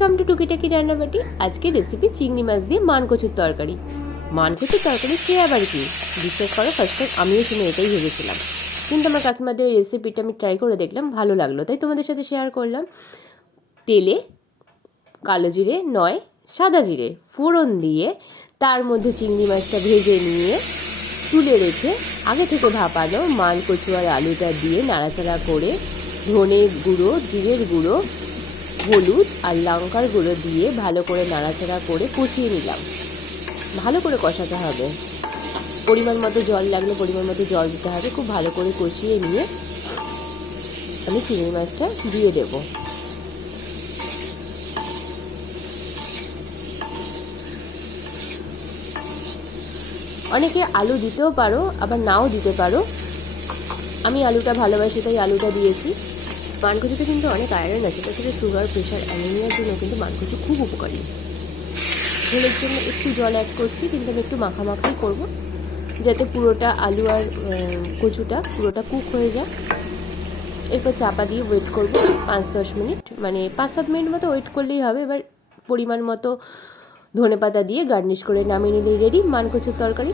Welcome to টুকিটাকি রান্নাবাটি। আজকে recipe চিংড়ি মাছ দিয়ে মানকচুর তরকারি। মানকচুর তরকারি সে আবার কি, বিশ্বাস করো ফার্স্ট টাইম আমিও শুনে এটাই ভেবেছিলাম, কিন্তু আমার কাকিমাদের এই রেসিপিটা আমি ট্রাই করে দেখলাম, ভালো লাগলো, তাই তোমাদের সাথে শেয়ার করলাম। তেলে কালো জিরে নয় সাদা জিরে ফোড়ন দিয়ে তার মধ্যে চিংড়ি মাছটা ভেজে নিয়ে তুলে রেখে আগে থেকে ভাপানো মানকচু আর আলুটা দিয়ে নাড়াচাড়া করে ধনে গুঁড়ো, জিরের গুঁড়ো, হলুদ আর লঙ্কার গুঁড়ো দিয়ে ভালো করে নাড়াচাড়া করে কষিয়ে নিলাম। ভালো করে কষাতে হবে, পরিমাণ মতো জল লাগলে পরিমাণ মতো জল দিতে হবে। খুব ভালো করে কষিয়ে নিয়ে আমি চিংড়ি মাছটা দিয়ে দেব। অনেকে আলু দিতেও পারো, আবার নাও দিতে পারো। আমি আলুটা ভালোবাসি তাই আলুটা দিয়েছি। মানকচুতে কিন্তু অনেক আয়রন আছে, তাছাড়া সুগার, প্রেশার, অ্যানিমিয়ার জন্য কিন্তু মানকচু খুব উপকারী। ঝোলের জন্য একটু জল অ্যাড করছি, কিন্তু আমি একটু মাখামাখাই করবো, যাতে পুরোটা আলু আর কচুটা পুরোটা কুক হয়ে যায়। এরপর চাপা দিয়ে ওয়েট করব 5-10 মিনিট, মানে 5-7 মিনিট মতো ওয়েট করলেই হবে। এবার পরিমাণ মতো ধনেপাতা দিয়ে গার্নিশ করে নামিয়ে নিলেই রেডি মানকচুর তরকারি।